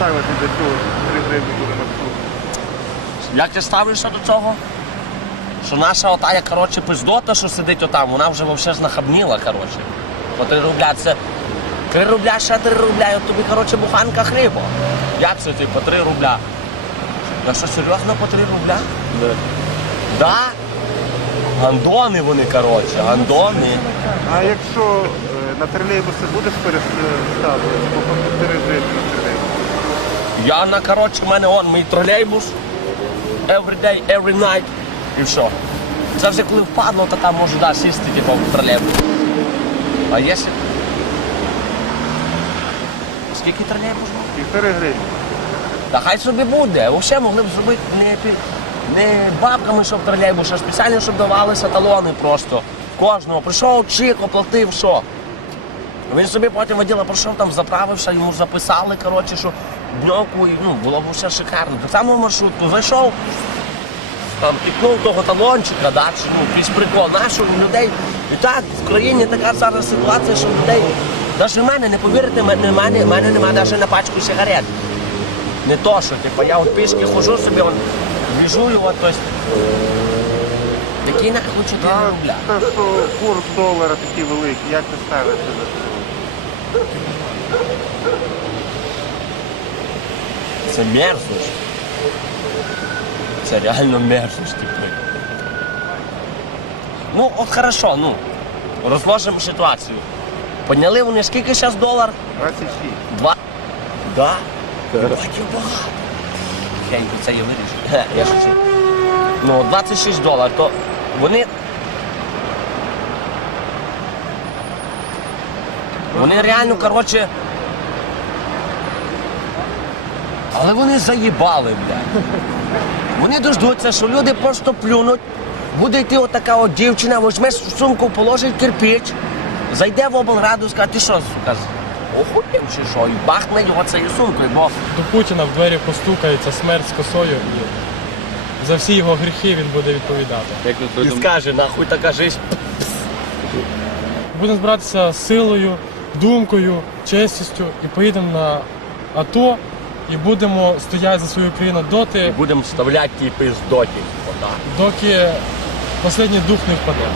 Ставити до цього 3 гривні буде. Як ти ставишся до цього? Що наша отая, коротше, пиздота, що сидить отам, вона вже взагалі знахабніла, коротше. По 3 рубля це 3 рубля, ще 3 рубля, і от тобі, коротше, буханка хліба. Як це ти по 3 рубля? Я що, серйозно по 3 рубля? Да? Гандони вони, коротше, гандони. А якщо е, на тролейбуси будеш переставити, бо по 4 гривні на тролейбус. Я на коротше, в мене он мій тролейбус. Every day, every night. І все. Це вже коли впадло, то там можу да, сісти типу, в тролейбус. А якщо. Скільки тролейбус? був? Півтори гривні. Та хай собі буде. Взагалі могли б зробити не, не бабками, щоб тролейбус, а спеціально, щоб давалися талони просто. Кожного. Прийшов чик, оплатив, що. Він собі потім воділа пройшов, там заправився, йому записали, коротше, що дньоку, і ну, було б все шикарно. Так само маршрутку зайшов, там пікнув того талончика, да, чи, ну, якийсь прикол. Нашу людей. І так, в країні така зараз ситуація, що людей. Навіть в мене, не повірите, в мене, в мене, в мене немає навіть на пачку сигарет. Не то, що типу, я от пішки хожу собі, он, біжую, от, тобто. Який нахуй 4 А рубля. те, що курс долара такий великий, як ти ставишся до цього? Це мерзость. Це реально мерзость, типу. Ну, от хорошо, ну, розложимо ситуацію. Підняли вони скільки зараз долар? 26. Два. Да? Батьків багато. Хенько, це я вирішу. Я шучу. Ну, 26 доларів, то вони. Вони реально, коротше. Але вони заїбали, блядь. Вони дождуться, що люди просто плюнуть. Буде йти отака от дівчина, візьме в сумку, положить кирпич, зайде в облраду скаже, ти що, сука, охуєв чи що? І бахне його цією сумкою, бо До Путіна в двері постукається смерть з косою і за всі його гріхи він буде відповідати. Як і скаже, нахуй така жизнь. Будемо збиратися силою, думкою, честістю і поїдемо на АТО і будемо стояти за свою країну доти, Будемо вставляти ті пиздоті. Отак. доки останній дух не впаде.